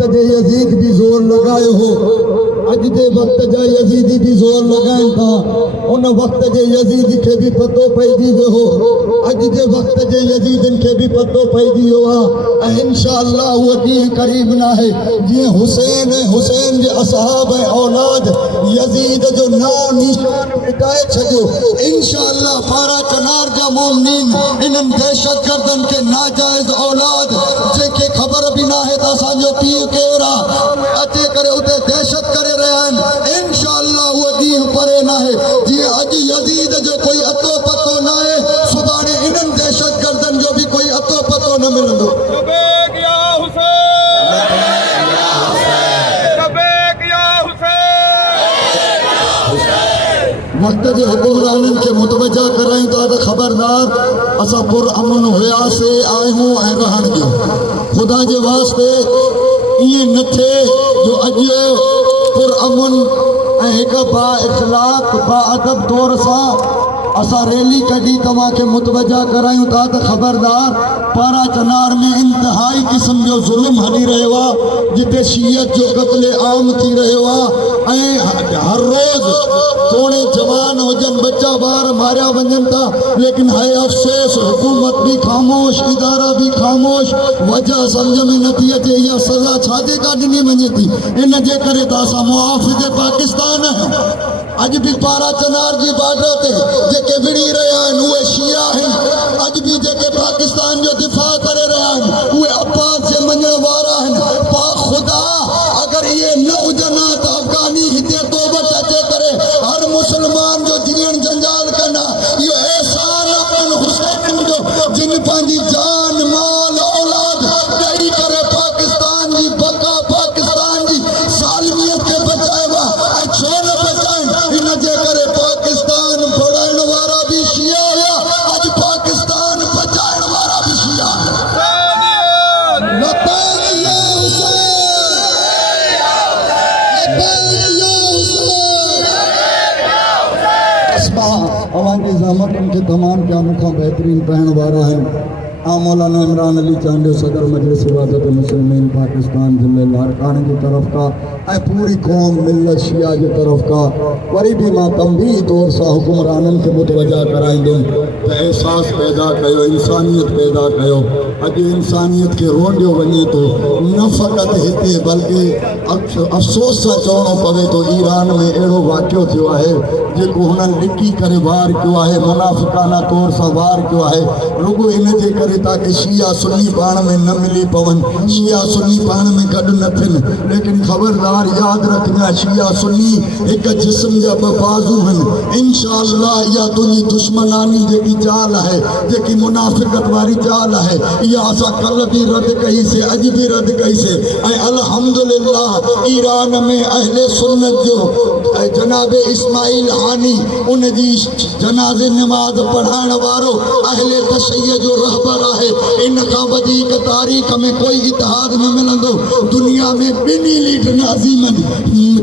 वक्त जे यजीद भी जोर लगायो हो, अज जे वक्त जा यजीदी भी जोर लगाइन था, उन वक्त जे यजीद के भी पतो पइजी वियो हो। अज जे वक्त जे यजीदन के भी पतो पइजी वियो आ। इंशाअल्लाह वो ॾींहुं करीब न आहे जीअं हुसैन ऐं हुसैन जे असहाब ऐं औलाद यजीद जो नाम निशान मिटाए छॾियो। इंशाअल्लाह पारा चनार जा मोमिनीन इन्हनि दहशतगर्दन के नाजायज़ औलाद जेके ख़बर भी न आहे त असांजो पीउ केरु आहे, अचे करे उते दहशत करे रहिया आहिनि। इंशाअल्लाह उहो ॾींहुं परे न आहे जीअं अॼु यजीद जो कोई अतो पतो न आहे, सुभाणे इन्हनि दहशतगर्दन जो भी कोई अतो पतो न मिलंदो। वक्त जे हुक्मराननि के मुतवजा करायूं था त ख़बरदार असां पुरअमन हुयासीं आहियूं ऐं रहण ॾियो। ख़ुदा जे वास्ते ईअं न थिए जो अॼु पुरअमन ऐं हिकु बा इख़लाक़ बा अदब तौर सां असां रैली कढी तव्हांखे मुतवजा करायूं था त ख़बरदार पारा चनार में इंतहाई क़िस्म जो ज़ुल्म हली रहियो आहे, जिते शीयत जो क़त्ल आम थी रहियो आहे ऐं हर रोज़ थोड़े जवान हुजनि बच्चा ॿार मारिया वञनि था। लेकिन है अफ़सोस हुकूमत भी खामोश, इदारा भी खामोश। वजह सम्झ में नथी अचे इहा सज़ा छाजे का ॾिनी वञे थी। इन जे करे त असां मुआफ़िज़ पाकिस्तान आहियूं। अॼु भी पारा चनार जी बॉर्डर ते जेके विड़ी रहिया आहिनि उहे शिया आहिनि। अॼु भी जेके पाकिस्तान जो दिफ़ा करे रहिया आहिनि उहे अब्बास जे मञण वारा आहिनि। पा ख़ुदा अगरि इहे न हुजनि हा त अफ़गानी हिते तौबत अचे करे हर मुसलमान जो जीअण जंजाल कंदा। इहो एहसान आहे हुसैन जो जिन पंहिंजी जान माल औलाद ॾेई करे पाकिस्तान जी बका, पाकिस्तान जी सालमियत खे बचायो आहे। ऐं छो न बचाइनि? इन जे करे पाकिस्तान बणाइण वारा भी शिया हुया, अॼु पाकिस्तान बचाइण वारा भी शिया अवांजी ज़हमतुनि खे तमामु क़याम खां बहितरीन पढ़ण वारा आहिनि। मौलाना इमरान अली चांडियो सदर मजलिस वहदत मुस्लिमीन पाकिस्तान ज़िले लारकाने की तरफ का ऐं पूरी कौम मिलत शिया की तरफ का वरी भी मां तंबीह तौर सां हुक्मराननि खे मुतवजा कराईंदुमि त एहसास पैदा कयो, इंसानियत पैदा कयो। अॼु इंसानियत खे रोंडियो वञे थो, न फ़क़ति हिते बल्कि अफ़सोस सां चवणो पवे थो ईरान में अहिड़ो वाक़ियो थियो आहे जेको हुननि ॾिकी करे वार कयो आहे, मुनाफ़िक़ाना तौर सां वार कयो आहे। रुॻो इन जे करे ताकि शिया सुन्नी पाण में न मिली पवनि, शिया सुन्नी पाण में गॾु न थियनि। लेकिन ख़बरदार यादि रखना, शिया सुन्नी हिकु जिस्म जा ॿ बाज़ू आहिनि। इंशाअल्लाह इहा तुंहिंजी दुश्मनानी जेकी चाल आहे, जेकी मुनाफ़िक़त वारी चाल आहे, इहा असां कल्ह भी रद्द कईसीं, अॼु भी रद्द कईसीं। ऐं अल्हम्दुलिल्लाह ईरान में अहले सुन्नत जो जनाब इस्माइल हानी उन जी जनाज़े नमाज पढ़ाइण वारो अहले तशय्युअ जो रहबर आहे। इन खां वधीक तारीख़ में कोई इतिहाद न मिलंदो। दुनिया में ॿिन्ही लीडर अज़ीमनि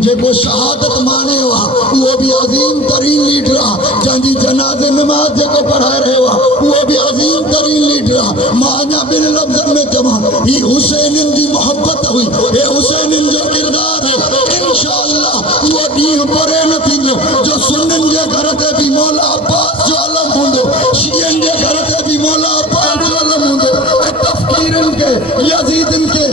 जेको शहादत माणियो आहे उहो भी अज़ीम तरीन लीडर आहे। जंहिंजी जनाज़े नमाज जेको पढ़ाए रहियो आहे उहो भी अज़ीम तरीन लीडर आहे। मां अञा ॿिनि लफ़्ज़नि में चवां, ही हुसैननि जी मोहब्बत हुई, हे हुसैननि जो किरदार है। इंशाअल्लाह उहो ॾींहुं परे न थींदो जो सुन्ननि जे घर ते भी मौला अब्बास जो अलम हूंदो, शियनि जे घर ते भी मौला अब्बास जो अलम हूंदो। ऐं तफ़कीरनि खे, यज़ीदनि खे